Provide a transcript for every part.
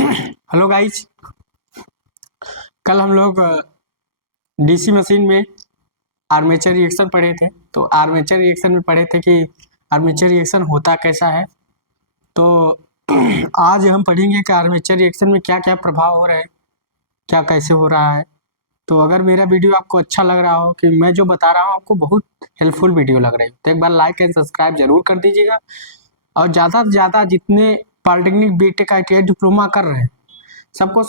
Hello guys. कल हम लोग डीसी मशीन में आर्मेचर रिएक्शन पढ़े थे। तो आर्मेचर रिएक्शन में पढ़े थे कि आर्मेचर रिएक्शन होता कैसा है। तो आज हम पढ़ेंगे कि आर्मेचर रिएक्शन में क्या क्या प्रभाव हो रहे हैं, क्या कैसे हो रहा है। तो अगर मेरा वीडियो आपको अच्छा लग रहा हो, कि मैं जो बता रहा हूँ आपको बहुत हेल्पफुल वीडियो लग रही है, तो एक बार लाइक एंड सब्सक्राइब जरूर कर दीजिएगा। और ज़्यादा से ज़्यादा जितने पॉलिटेक्निक बीटेक ITI डिप्लोमा कर रहे हैं सबको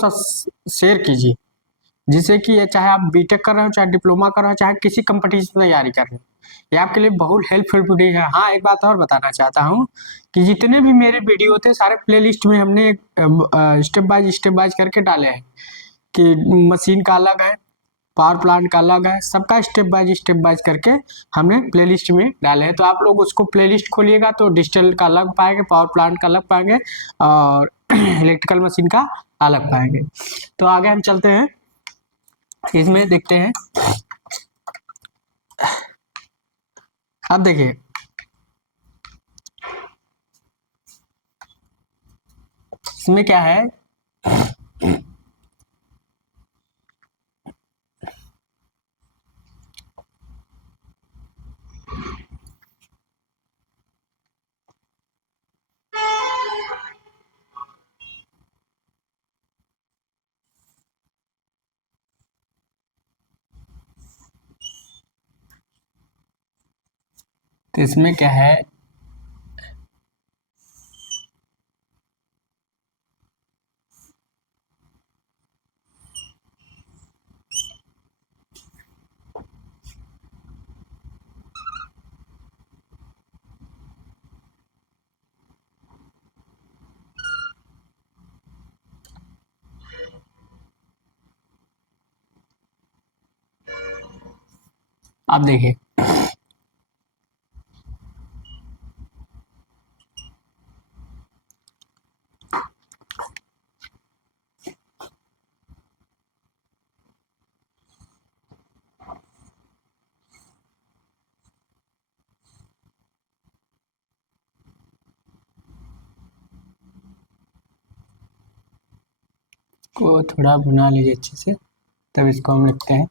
शेयर कीजिए, जिससे कि ये चाहे आप बीटेक कर रहे हो, चाहे डिप्लोमा कर रहे हो, चाहे किसी कंपटीशन की तैयारी कर रहे हो, ये आपके लिए बहुत हेल्पफुल है। हाँ, एक बात और बताना चाहता हूँ कि जितने भी मेरे वीडियो थे सारे प्लेलिस्ट में हमने स्टेप बाय करके डाले हैं कि मशीन का अलग है, पावर प्लांट का अलग है, सबका स्टेप बाय करके हमने प्लेलिस्ट में डाले हैं। तो आप लोग उसको प्लेलिस्ट खोलिएगा तो डिजिटल का अलग पाएंगे, पावर प्लांट का अलग पाएंगे और इलेक्ट्रिकल मशीन का अलग पाएंगे। तो आगे हम चलते हैं, इसमें देखते हैं। अब देखिए, इसमें क्या है। तो इसमें क्या है, आप देखिए को थोड़ा बना लीजिए अच्छे से, तब इसको हम लिखते हैं।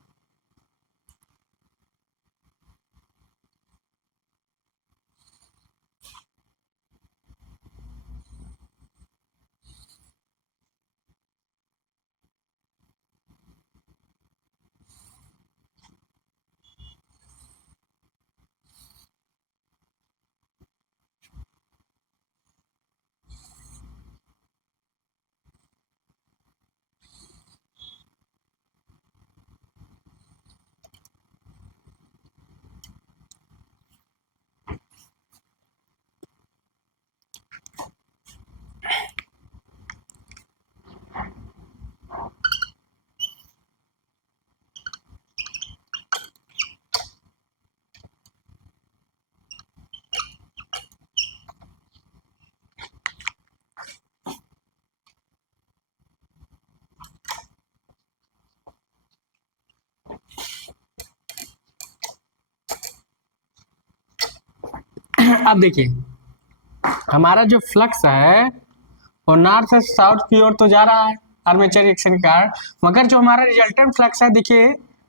अब देखिए, हमारा जो फ्लक्स है वो नॉर्थ से साउथ की ओर तो जा रहा है आर्मेचर रिएक्शन के कारण, मगर जो हमारा रिजल्टेंट फ्लक्स है, देखिए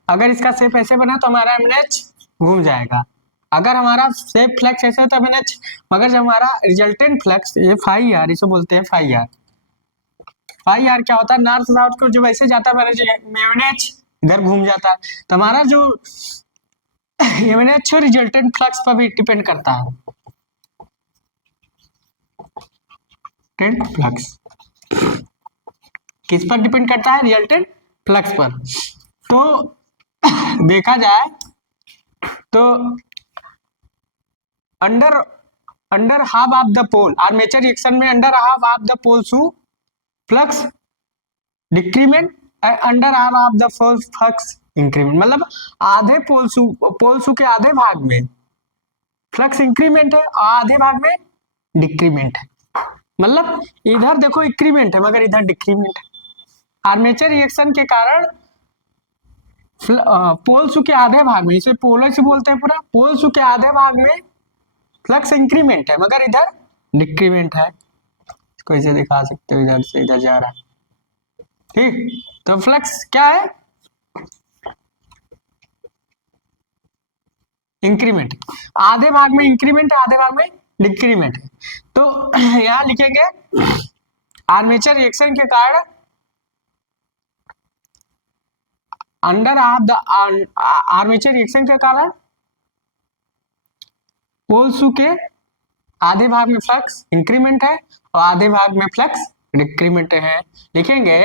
अगर इसका शेप ऐसे बना तो हमारा MNH घूम जाएगा। अगर हमारा शेप फ्लक्स ऐसे तो MNH, मगर जब हमारा रिजल्टेंट फ्लक्स ये फाई आर, इसे बोलते हैं फाई आर। फाई आर क्या होता है, नॉर्थ साउथ को जब ऐसे जाता है MNH इधर घूम जाता है। तो हमारा जो MNH रिजल्टेंट फ्लक्स पर भी डिपेंड करता है, फ्लक्स किस पर डिपेंड करता है, रिजल्टेंट फ्लक्स पर। तो देखा जाए तो under under half of the pole armature reaction में, under half of the pole to flux decrement, under half of the flux increment. मतलब आधे पोलसू के आधे भाग में फ्लक्स इंक्रीमेंट है, आधे भाग में डिक्रीमेंट है। मतलब इधर देखो इंक्रीमेंट है मगर इधर डिक्रीमेंट है। आर्मेचर रिएक्शन के कारण पोलसू के आधे भाग में, इसे पोलर से बोलते हैं, पूरा पोलसू के आधे भाग में फ्लक्स इंक्रीमेंट है मगर इधर डिक्रीमेंट है। इसको ऐसे दिखा सकते हो, इधर से इधर जा रहा है, ठीक, तो फ्लक्स क्या है, इंक्रीमेंट। आधे भाग में इंक्रीमेंट है, आधे भाग में डिक्रीमेंट है। तो यहां लिखेंगे आर्मेचर रिएक्शन के कारण under of the armature reaction के कारण पोल शू के आधे भाग में फ्लक्स इंक्रीमेंट है और आधे भाग में फ्लक्स डिक्रीमेंट है। लिखेंगे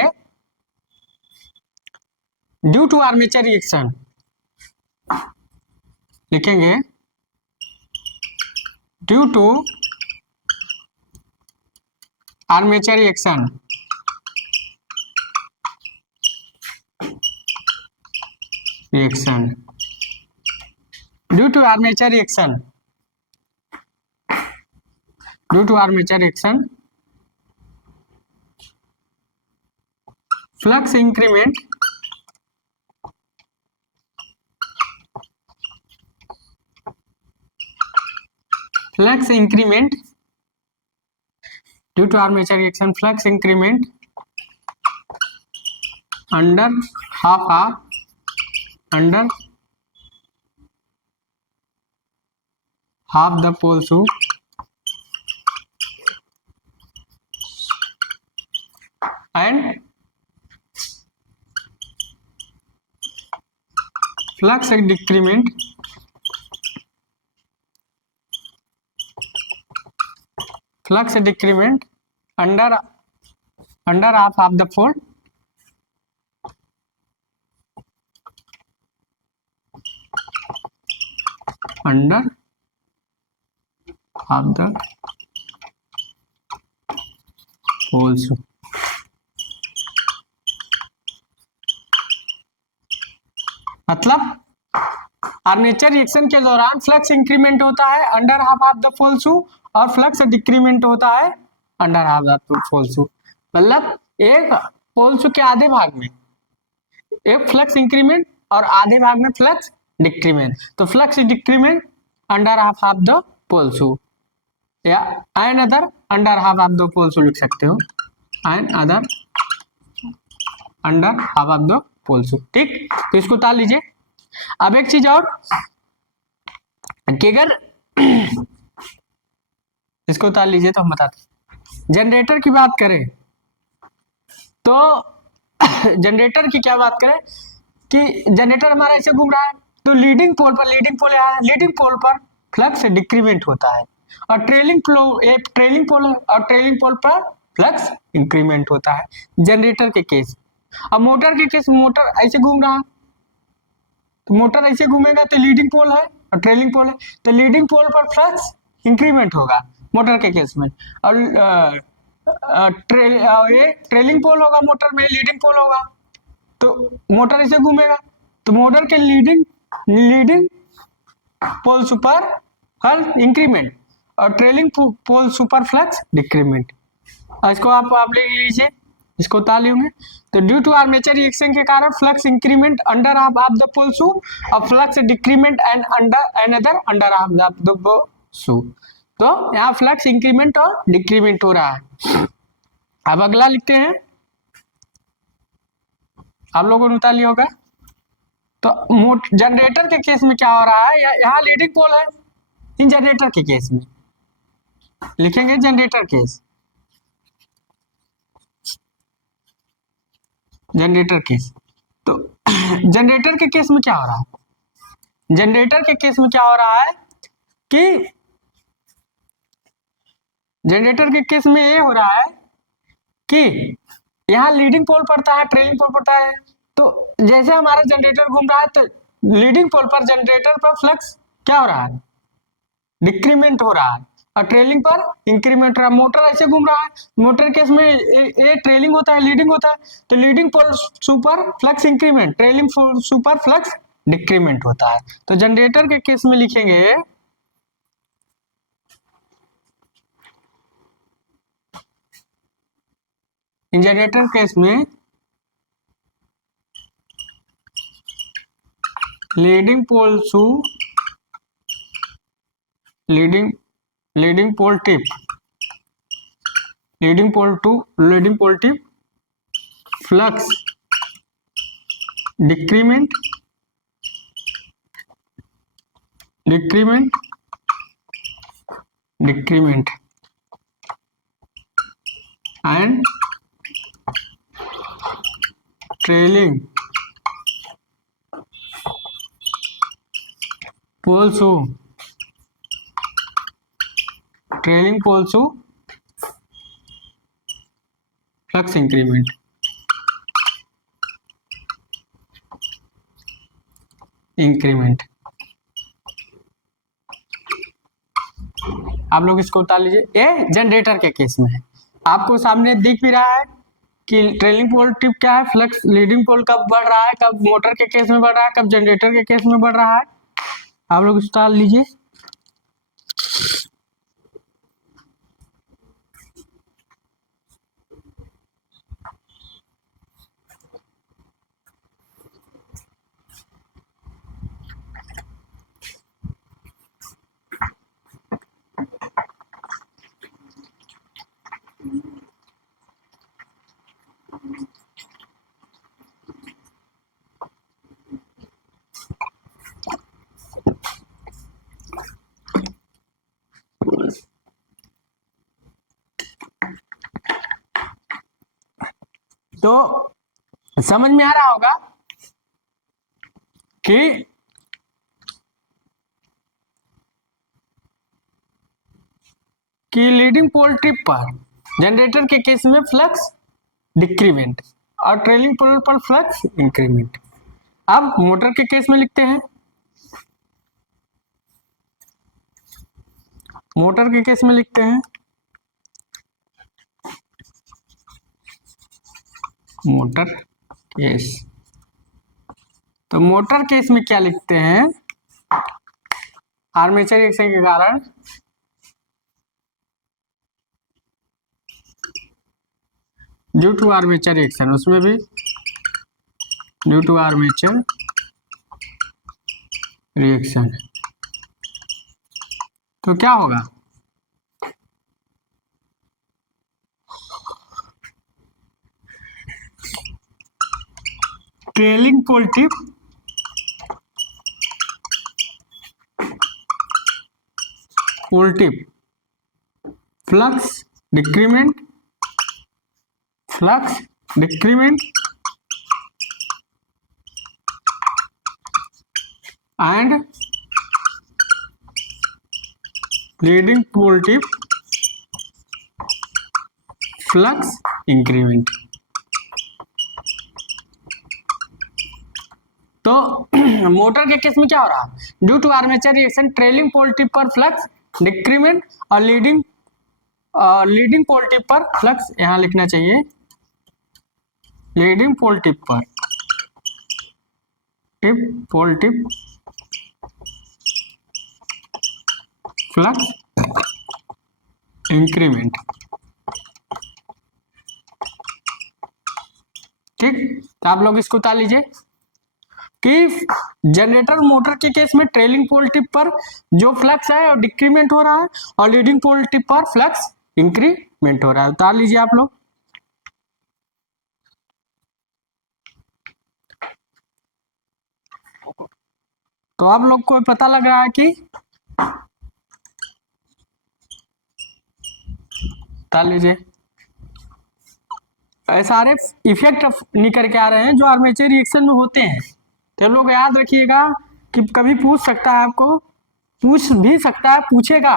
ड्यू टू आर्मेचर रिएक्शन, लिखेंगे due to armature reaction, due to armature reaction, due to armature reaction flux increment due to armature reaction flux increment under half the pole shoe and flux decrement under half of the pole under half the pole shoe। मतलब armature reaction के दौरान flux increment होता है under half of the pole shoe और flux decrement होता है under half of the pole शू। मतलब एक पोल शू के आधे भाग में एक फ्लक्स इंक्रीमेंट और आधे भाग में फ्लक्स डिक्रीमेंट, तो flux decrement under half of the pole shoe या and other under half of the pole shoe लिख सकते हो, and other under half of the pole shoe. ठीक, तो इसको उतार लीजिए। अब एक चीज और कि अगर इसको उतार लीजिए तो हम बताते, जनरेटर की बात करें तो जनरेटर की क्या बात करें कि जनरेटर हमारा ऐसे घूम रहा है तो लीडिंग पोल पर फ्लक्स डिक्रीमेंट होता है और ट्रेलिंग पोल पर फ्लक्स इंक्रीमेंट होता है जनरेटर के केस। अब मोटर के केस, मोटर ऐसे घूम रहा है तो मोटर ऐसे घूमेगा तो लीडिंग पोल है और ट्रेलिंग पोल है, तो लीडिंग पोल पर फ्लक्स इंक्रीमेंट होगा मोटर के केस में, और ये ट्रेलिंग पोल होगा मोटर में, लीडिंग पोल होगा तो मोटर ऐसे घूमेगा तो मोटर के leading pole super flux increment और ट्रेलिंग पोल सुपर फ्लक्स डिक्रीमेंट। इसको आप ले लीजिए, इसको उतार लेंगे। तो ड्यू टू आर्मेचर रिएक्शन के कारण flux increment under half of the pole shoe और flux decrement and another under half of the pole shoe. तो यहाँ फ्लक्स इंक्रीमेंट और डिक्रीमेंट हो रहा है। अब अगला लिखते हैं, आप लोगों ने उतार लिया होगा। तो जनरेटर के केस में क्या हो रहा है, यहाँ लीडिंग पोल है, इन जनरेटर के केस में लिखेंगे जनरेटर केस, जनरेटर केस। तो जनरेटर के केस में क्या हो रहा है, जनरेटर के केस में क्या हो रहा है कि जनरेटर के केस में ये हो रहा है कि यहाँ लीडिंग पोल पड़ता है, ट्रेलिंग पोल पड़ता है, तो जैसे हमारा जनरेटर घूम रहा है तो लीडिंग पोल पर जनरेटर पर फ्लक्स क्या हो रहा है, डिक्रीमेंट हो रहा है और ट्रेलिंग पर इंक्रीमेंट हो रहा है। मोटर ऐसे घूम रहा है, मोटर केस में ये ट्रेलिंग होता है, लीडिंग होता है, तो leading pole super flux increment, trailing super flux decrement होता है। तो जनरेटर के केस में लिखेंगे जनरेटर केस में leading pole shoe leading pole tip flux decrement decrement decrement and trailing pole shoe flux increment. आप लोग इसको उतार लीजिए। ये जनरेटर के केस में है, आपको सामने दिख भी रहा है कि ट्रेलिंग पोल टिप क्या है, फ्लक्स लीडिंग पोल कब बढ़ रहा है, कब मोटर के केस में बढ़ रहा है, कब जनरेटर के केस में बढ़ रहा है। आप लोग उतार लीजिए। तो समझ में आ रहा होगा कि लीडिंग पोल टिप पर जनरेटर के केस में फ्लक्स डिक्रीमेंट और ट्रेलिंग पोल पर फ्लक्स इंक्रीमेंट। अब मोटर के केस में लिखते हैं, मोटर के केस में लिखते हैं मोटर केस। तो मोटर केस में क्या लिखते हैं, आर्मेचर रिएक्शन के कारण ड्यू टू आर्मेचर रिएक्शन, उसमें भी ड्यू टू आर्मेचर रिएक्शन। तो क्या होगा, trailing pole tip flux decrement and leading pole tip flux increment. तो मोटर के केस में क्या हो रहा है, due to armature reaction trailing pole tip पर फ्लक्स डिक्रीमेंट और लीडिंग पोल टिप पर फ्लक्स, यहां लिखना चाहिए लीडिंग पोल टिप पर फ्लक्स इंक्रीमेंट। ठीक, तो आप लोग इसको उतार लीजिए कि जनरेटर मोटर के केस में ट्रेलिंग पोल टिप पर जो फ्लक्स है और डिक्रीमेंट हो रहा है और लीडिंग पोल टिप पर फ्लक्स इंक्रीमेंट हो रहा है। उतार लीजिए आप लोग। तो आप लोग को पता लग रहा है कि उतार लीजिए, सारे इफेक्ट निकल के आ रहे हैं जो आर्मेचर रिएक्शन में होते हैं। तो लोग याद रखिएगा कि कभी पूछ सकता है, आपको पूछ भी सकता है, पूछेगा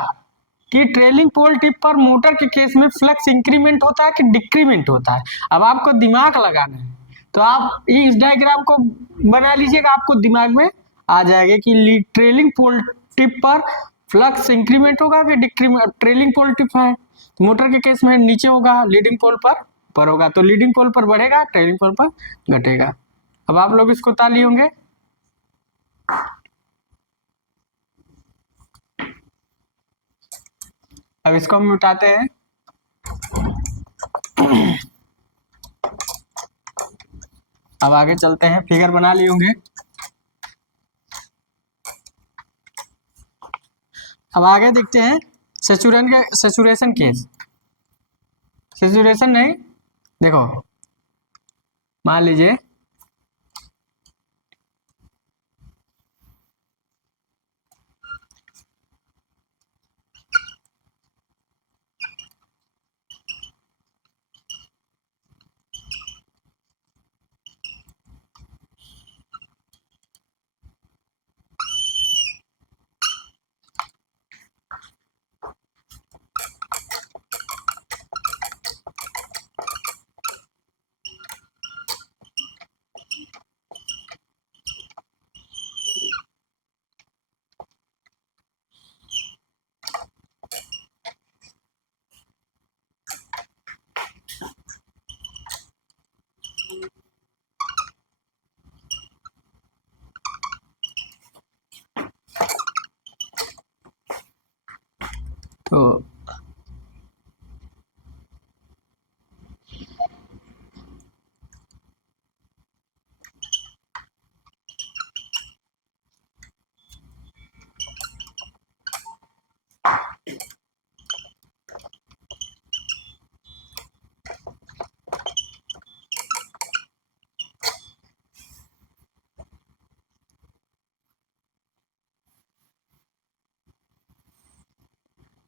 कि ट्रेलिंग पोल टिप पर मोटर के केस में फ्लक्स इंक्रीमेंट होता है कि डिक्रीमेंट होता है। अब आपको दिमाग लगाना है, तो आप इस डायग्राम को बना लीजिएगा, आपको दिमाग में आ जाएगा कि ट्रेलिंग पोल टिप पर फ्लक्स इंक्रीमेंट होगा कि डिक्रीमेंट। ट्रेलिंग पोल टिप है, मोटर के केस में नीचे होगा, लीडिंग पोल पर ऊपर होगा, तो लीडिंग पोल पर बढ़ेगा, ट्रेलिंग पोल पर घटेगा। अब आप लोग इसको ताली होंगे। अब इसको हम मिटाते हैं। अब आगे चलते हैं, फिगर बना लिए होंगे। अब आगे देखते हैं सैचुरेशन केस। सैचुरेशन नहीं, देखो मान लीजिए तो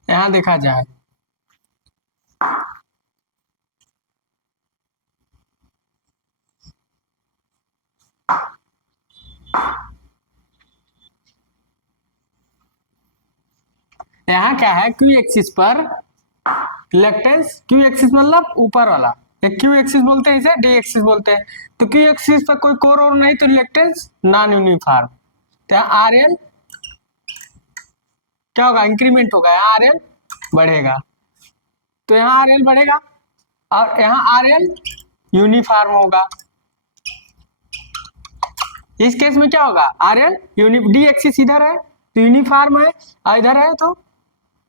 यहाँ देखा जाए यहाँ क्या है, क्यू एक्सिस पर रिलक्टेंस, क्यू एक्सिस मतलब ऊपर वाला, क्यू एक्सिस बोलते हैं इसे, डी एक्सिस बोलते हैं। तो क्यू एक्सिस पर कोई कोर और नहीं तो रिलक्टेंस नॉन यूनिफॉर्म। तो यहाँ आर एल क्या होगा, इंक्रीमेंट होगा, यहाँ आर एल बढ़ेगा, तो यहाँ आर एल बढ़ेगा और यहाँ आर एल यूनिफॉर्म होगा। इस केस में क्या होगा, आर एल डी एक्सिस इधर है तो यूनिफॉर्म है और इधर है तो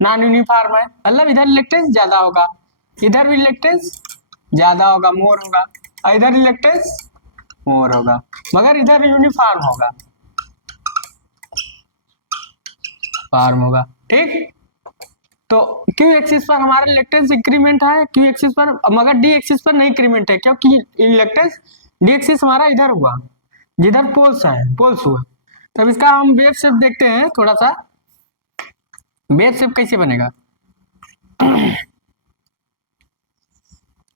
नॉन यूनिफॉर्म है, मतलब इधर रिलक्टेंस ज्यादा होगा, इधर भी रिलक्टेंस ज्यादा होगा, मोर होगा, और इधर रिलक्टेंस मोर होगा, मगर इधर यूनिफॉर्म होगा, फॉर्म होगा। ठीक, तो क्यू एक्सिस पर हमारा रिलक्टेंस इंक्रीमेंट है, क्यू एक्सिस पर, मगर डी एक्सिस पर नहीं इंक्रीमेंट है, क्योंकि रिलक्टेंस डी एक्सिस हमारा इधर हुआ, जिधर पोल्स है, पोल्स हुआ। तब इसका हम वेव शेप देखते हैं थोड़ा सा, वेव शेप कैसे बनेगा,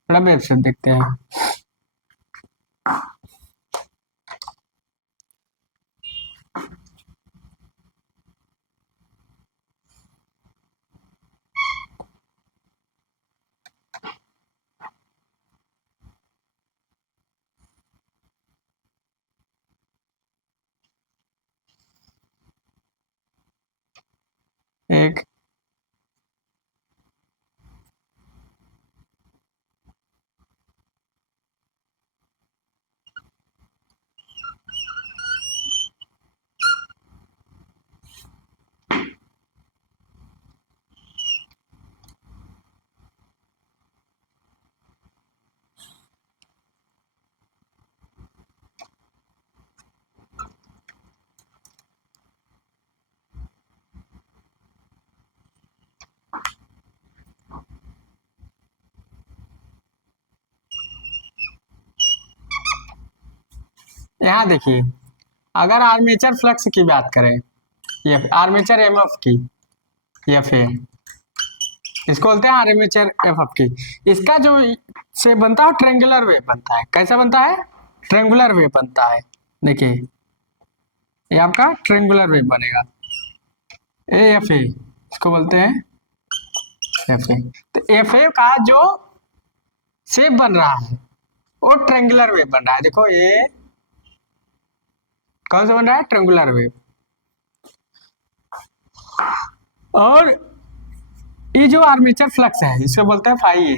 थोड़ा वेव शेप देखते हैं। एक यहाँ देखिए, अगर आर्मेचर फ्लक्स की बात करें, ये आर्मेचर एमएफ की, एफ ए, इसको बोलते हैं आर्मेचर एफ की, इसका जो से बनता है ट्रेंगुलर वेव बनता है। कैसा बनता है, ट्रेंगुलर वेव बनता है। देखिए ये आपका ट्रेंगुलर वेव बनेगा, ए एफ ए इसको बोलते हैं एफ ए। तो एफ ए का जो शेप बन रहा है वो ट्रेंगुलर वेव बन रहा है। देखो ये कौन सा बन रहा है, ट्रेंगुलर वेव। और ये जो आर्मेचर फ्लक्स है इसको बोलते हैं फाई ए।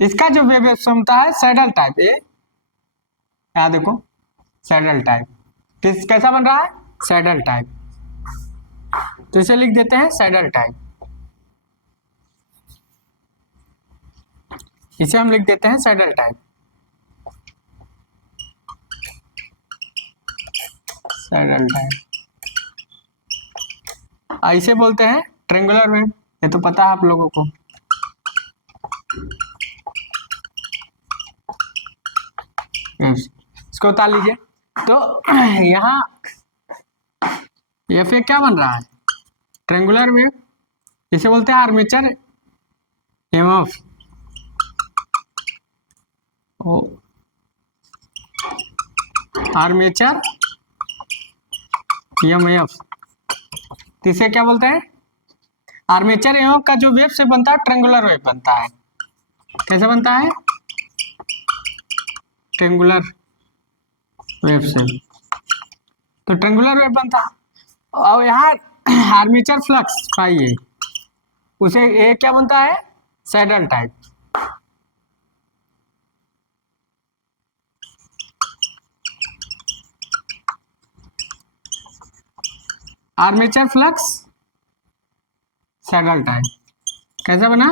इसका जो वेव क्षमता है सैडल टाइप, ये यहाँ देखो सैडल टाइप, किस कैसा बन रहा है, सैडल टाइप। तो इसे लिख देते हैं सैडल टाइप, इसे हम लिख देते हैं सैडल टाइप, सैडल टाइप। इसे बोलते हैं ट्रेंगुलर वेव, ये तो पता है आप लोगों को। इसको उतार लीजिए। तो यहाँ एफ ए क्या बन रहा है, ट्रेंगुलर वेव, इसे बोलते हैं आर्मेचर एमएफ। आर्मेचर एमएफ, इसे क्या बोलते हैं, आर्मेचर एमएफ का जो वेव से बनता है ट्रेंगुलर वेव बनता है। कैसे बनता है, ट्रेंगुलर वेव से, तो ट्रेंगुलर वेव बनता है। और यहाँ आर्मेचर फ्लक्स पाइए, उसे ये क्या बनता है, saddle type. Armature flux saddle type कैसे बना,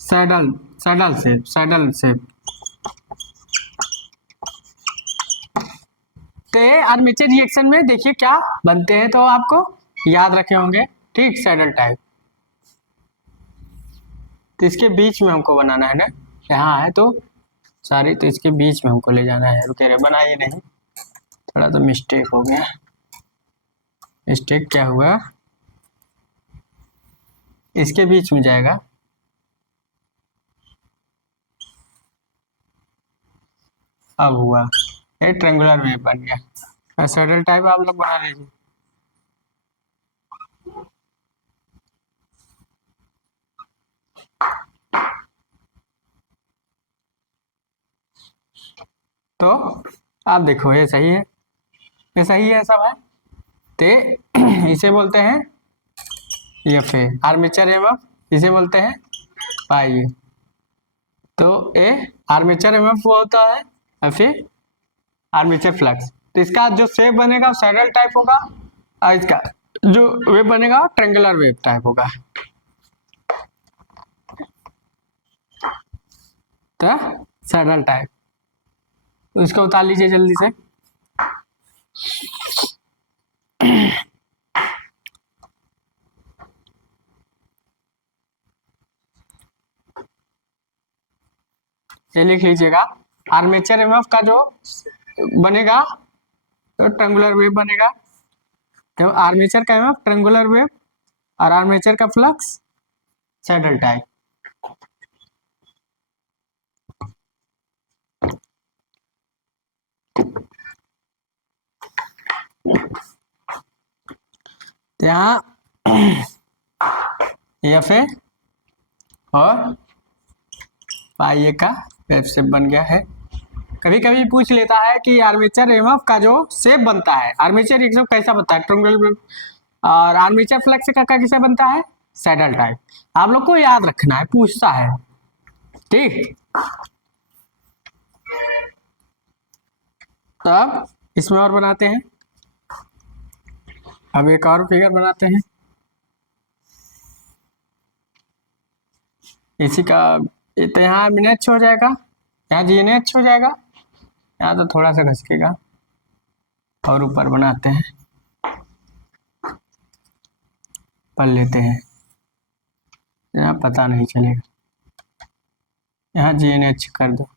saddle, saddle shape, saddle shape. तो आर्मेचर रिएक्शन में देखिए क्या बनते हैं, तो आपको याद रखे होंगे, ठीक, सैडल टाइप। तो इसके बीच में हमको बनाना है ना, यहाँ है तो सारी, तो इसके बीच में हमको ले जाना है। रुके रे, बनाइए नहीं, थोड़ा तो मिस्टेक हो गया। मिस्टेक क्या हुआ, इसके बीच में जाएगा, अब हुआ, ये ट्रेंगुलर वेव बन गया। सैडल टाइप आप लोग बना लीजिए। तो आप देखो ये सही है, ये सही है सब है, तो इसे बोलते हैं एफ ए, आर्मेचर एमएफ, इसे बोलते हैं पाई। तो ए आर्मेचर एमएफ वो होता है, एफ ए आर्मेचर फ्लक्स। तो इसका जो शेप बनेगा वो सैडल टाइप होगा, और इसका जो वेव बनेगा ट्रेंगुलर वेव टाइप होगा। तो सैडल टाइप, तो इसको उतार लीजिए जल्दी से। ये लिख लीजिएगा, आर्मेचर एमएफ का जो बनेगा तो ट्रेंगुलर वेव बनेगा, तो आर्मेचर का एमएफ ट्रेंगुलर वेव, और आर्मेचर का फ्लक्स सैडल टाइप। यहाँ एफ ए और पाई ए का वेव शेप बन गया है। कभी कभी पूछ लेता है कि आर्मेचर एमएफ का जो शेप बनता है, आर्मेचर रिएक्शन कैसा बनता है, ट्रेंगुलर वेव, और आर्मेचर फ्लक्स का कैसा बनता है, सैडल टाइप। आप लोग को याद रखना है, पूछता है, ठीक। तब इसमें और बनाते हैं, अब एक और फिगर बनाते हैं इसी का। तो यहाँ मिनच हो जाएगा, यहाँ जी एन एच हो जाएगा, यहाँ तो थोड़ा सा घसकेगा, और ऊपर बनाते हैं, पढ़ लेते हैं, यहाँ पता नहीं चलेगा, यहाँ जी एन एच कर दो।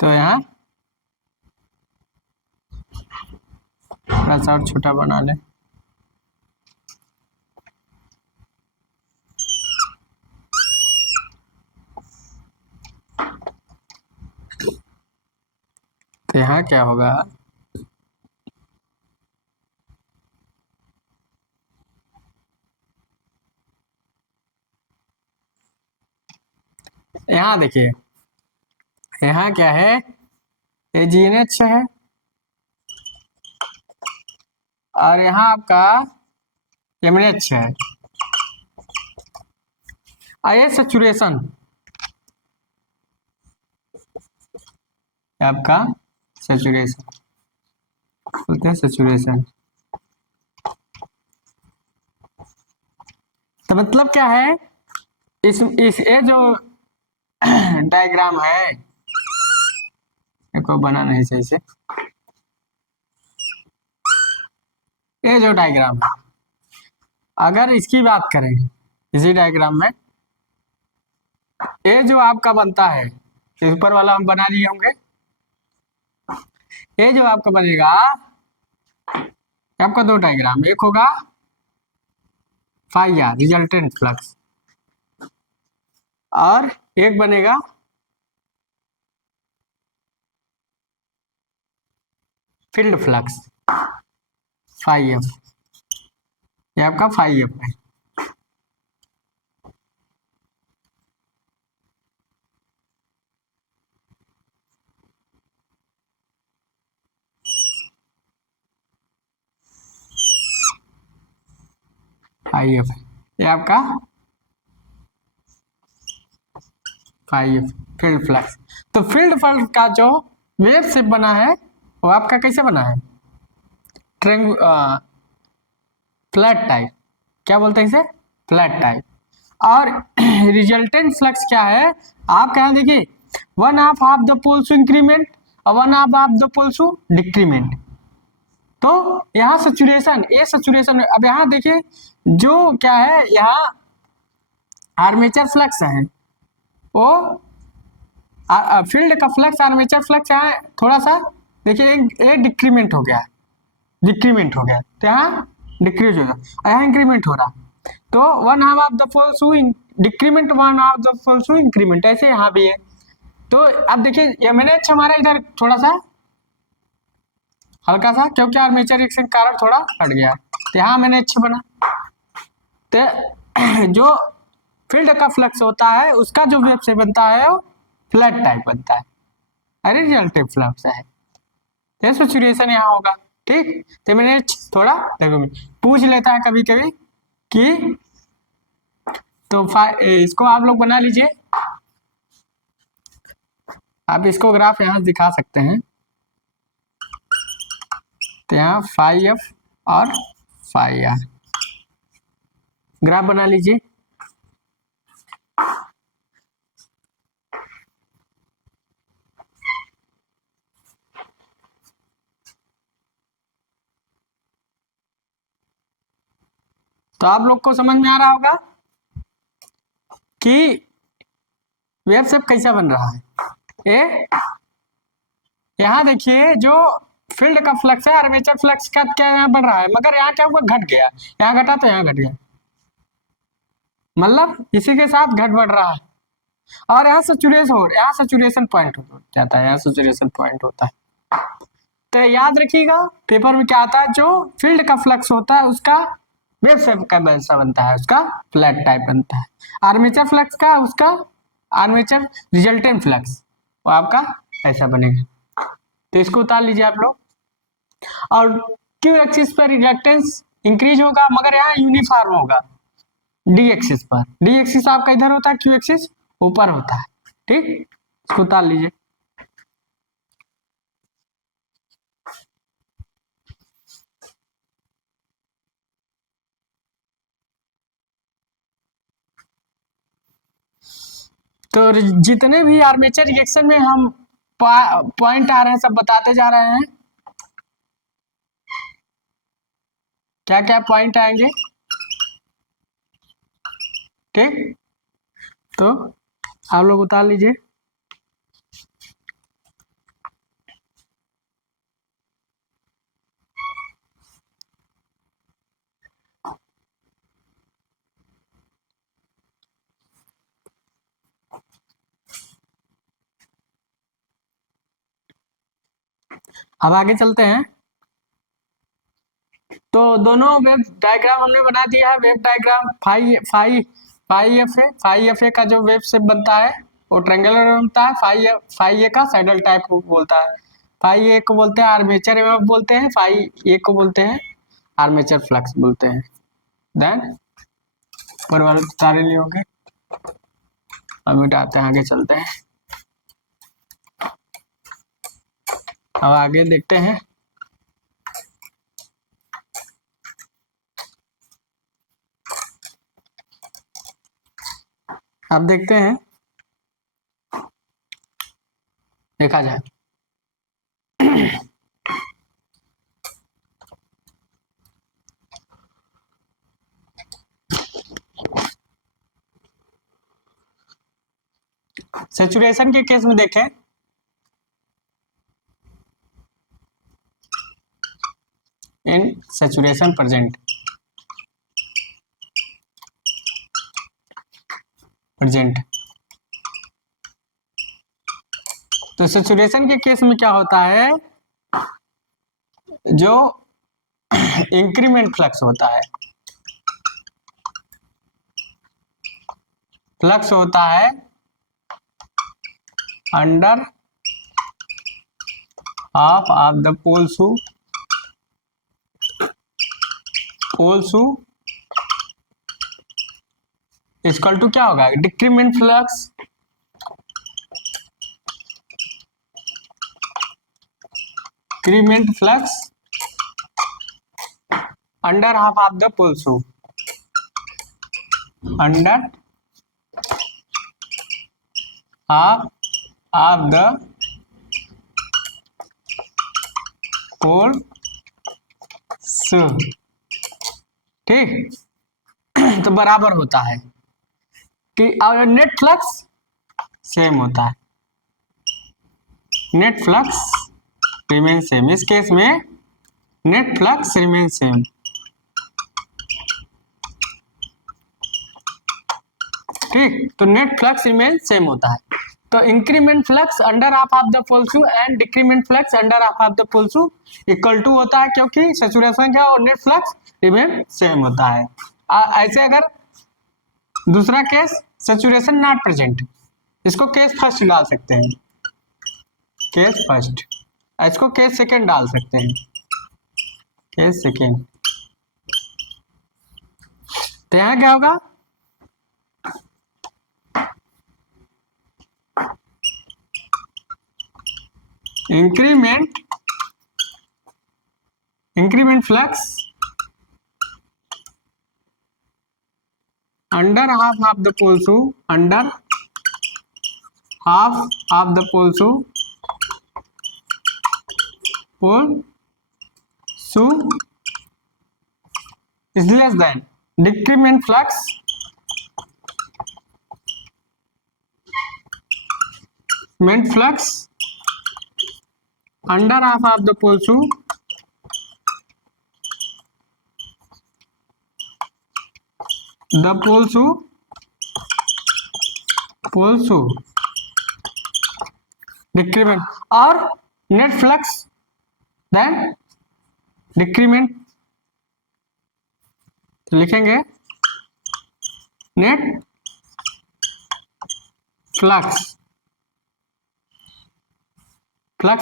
तो यहाँ थोड़ा सा और छोटा बना ले, तो यहाँ क्या होगा, यहाँ देखिए, यहाँ क्या है, ये जी एन एच है, और यहाँ आपका एम एन एच है, ये सेचुरेशन आपका, सेचुरेशन बोलते हैं, सेचुरेशन। तो मतलब क्या है, इस ये जो डायग्राम है, देखो बना नहीं सही से, ये जो डायग्राम है, अगर इसकी बात करें इसी डायग्राम में, ये जो आपका बनता है, इस ऊपर वाला हम बना लिए होंगे, ये जो आपका बनेगा, आपका दो डायग्राम, एक होगा फाई आर रिजल्टेंट फ्लक्स और एक बनेगा फील्ड फ्लक्स फाई एफ, ये आपका फाई एफ है। फाई एफ ये आपका फाई एफ फील्ड फ्लक्स। तो फील्ड फ्लक्स का जो वेव शेप बना है वो आपका कैसे बना है, ट्रेंग फ्लैट टाइप, क्या बोलते हैं इसे, फ्लैट टाइप। और रिजल्टेंट फ्लक्स क्या है, आप कहा देखिए, one half of the poles increment और one half of the poles decrement. तो यहाँ सैचुरेशन, ये सैचुरेशन, अब यहाँ देखिए जो क्या है, यहाँ आर्मेचर फ्लक्स है, वो फील्ड का फ्लक्स आर्मेचर फ्लक्स यहाँ थोड़ा सा देखिए, एक डिक्रीमेंट हो गया, डिक्रीमेंट हो गया, तो यहाँ डिक्रीज हो रहा, यहाँ इंक्रीमेंट हो रहा। तो one half of the poles decrement, one half the poles increment, ऐसे यहाँ भी है। तो अब देखिए ये मैंने हमारा इधर थोड़ा सा हल्का सा, क्योंकि आर्मेचर रिएक्शन कारण थोड़ा हट गया, तो यहाँ मैंने अच्छा बना। तो जो फील्ड का फ्लक्स होता है उसका जो वेव से बनता है वो फ्लैट टाइप बनता है, अरे रिजल्टिव फ्लक्स है, ये सैचुरेशन यहाँ होगा। ठीक, तो मैंने थोड़ा देखो पूछ लेता है कभी कभी कि, तो इसको आप लोग बना लीजिए, आप इसको ग्राफ यहाँ दिखा सकते हैं, तो यहाँ फाई एफ और फाई आर ग्राफ बना लीजिए। तो आप लोग को समझ में आ रहा होगा कि वेव शेप कैसा बन रहा है। ए यहाँ देखिए जो फील्ड का फ्लक्स है, आर्मेचर फ्लक्स का क्या यहाँ बढ़ रहा है, मगर यहाँ क्या हुआ, घट गया, यहाँ घटा तो यहाँ घट गया, मतलब इसी के साथ घट बढ़ रहा है। और यहाँ सैचुरेशन पॉइंट हो जाता है, यहाँ सैचुरेशन पॉइंट होता है। तो याद रखिएगा पेपर में क्या आता है, जो फील्ड का फ्लक्स होता है उसका वेव शेप का वैसा बनता है, उसका फ्लैट टाइप बनता है। आर्मेचर फ्लक्स का, उसका आर्मेचर रिजल्टेंट फ्लक्स, वो आपका ऐसा बनेगा। तो इसको उतार लीजिए आप लोग। और क्यू एक्सिस पर रिएक्टेंस इंक्रीज होगा, मगर यहाँ यूनिफॉर्म होगा डी एक्सिस पर। डी एक्सिस आपका इधर होता है, क्यू एक्सिस ऊपर होता है। ठीक, इसको उतार लीजिए। तो जितने भी आर्मेचर रिएक्शन में हम पॉइंट आ रहे हैं सब बताते जा रहे हैं, क्या क्या पॉइंट आएंगे। ठीक, तो आप लोग उतार लीजिए। अब आगे चलते हैं। तो दोनों वेव डायग्राम हमने बना दिया है। Wave diagram phi phi phi F है, फाई एफ ए का जो वेव शेप बनता है वो ट्रायंगुलर बनता है। फाई ए का सैडल टाइप बोलता है। फाई ए को बोलते हैं आर्मेचर वेव बोलते हैं, फाई ए को बोलते हैं आर्मेचर फ्लक्स बोलते हैं। देन ऊपर वाले सारे लिए होंगे, अब मिटाते हैं, आगे चलते हैं। अब आगे देखते हैं। अब देखते हैं देखा जाए। सेचुरेशन के केस में देखें, इन सेचुरेशन प्रेजेंट तो सेचुरेशन के केस में क्या होता है, जो इंक्रीमेंट फ्लक्स होता है, फ्लक्स होता है under half of the poles equal to क्या होगा, decrement flux under half of the poles under half of the poles, ठीक। तो बराबर होता है कि और नेट फ्लक्स सेम होता है, नेट फ्लक्स रिमेन सेम, इस केस में नेट फ्लक्स रिमेन सेम, ठीक। तो नेट फ्लक्स रिमेन सेम होता है। तो increment flux under half of the pole through and decrement flux under half of the pole through equal to होता है, क्योंकि सैचुरेशन का और नेट फ्लक्स रिमेन सेम होता है। ऐसे अगर दूसरा केस सैचुरेशन नॉट प्रेजेंट, इसको केस फर्स्ट डाल सकते हैं, केस फर्स्ट, इसको केस सेकेंड डाल सकते हैं, केस सेकेंड। तो यहाँ क्या होगा, increment flux under half of the pole through, under half of the pole through is less than decrement flux under half of the pole through the pole through decrement or net flux then decrement, तो लिखेंगे net flux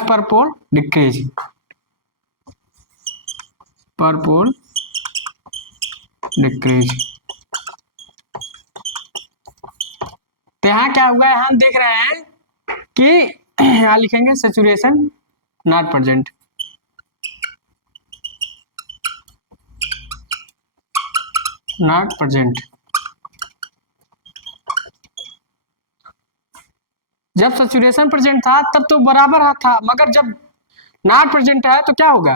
पर पोल decrease, पर पोल decrease. तो यहाँ क्या हुआ, हम देख रहे हैं कि यहाँ लिखेंगे saturation not present, not present. जब सैचुरेशन प्रेजेंट था तब तो बराबर था, मगर जब नॉट प्रेजेंट है तो क्या होगा,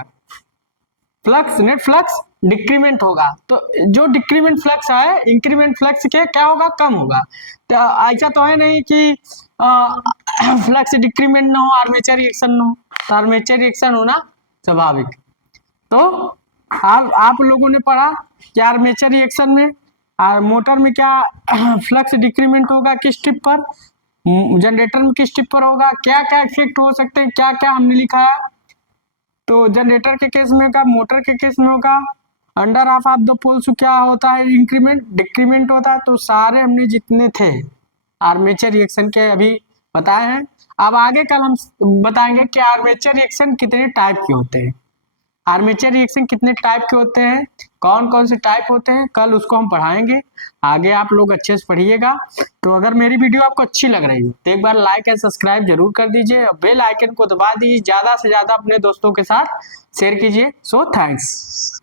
फ्लक्स, नेट फ्लक्स डिक्रीमेंट होगा। तो जो डिक्रीमेंट फ्लक्स है इंक्रीमेंट फ्लक्स के क्या होगा, कम होगा। तो ऐसा तो है नहीं कि फ्लक्स डिक्रीमेंट ना हो, आर्मेचर रिएक्शन ना हो, तो आर्मेचर रिएक्शन होना स्वाभाविक। तो आप लोगों ने पढ़ा कि आर्मेचर रिएक्शन में मोटर में क्या फ्लक्स डिक्रीमेंट होगा, किस टिप पर, जनरेटर में किस टिप पर होगा, क्या क्या इफेक्ट हो सकते हैं, क्या क्या हमने लिखा है। तो जनरेटर के केस में होगा, मोटर के केस में होगा, under half of the poles क्या होता है, इंक्रीमेंट डिक्रीमेंट होता है। तो सारे हमने जितने थे आर्मेचर रिएक्शन के अभी बताए हैं। अब आगे कल हम बताएंगे कि आर्मेचर रिएक्शन कितने टाइप के होते हैं, आर्मेचर रिएक्शन कितने टाइप के होते हैं, कौन कौन से टाइप होते हैं, कल उसको हम पढ़ाएंगे। आगे आप लोग अच्छे से पढ़िएगा। तो अगर मेरी वीडियो आपको अच्छी लग रही हो तो एक बार लाइक एंड सब्सक्राइब जरूर कर दीजिए और बेल आइकन को दबा दीजिए, ज़्यादा से ज़्यादा अपने दोस्तों के साथ शेयर कीजिए। So thanks.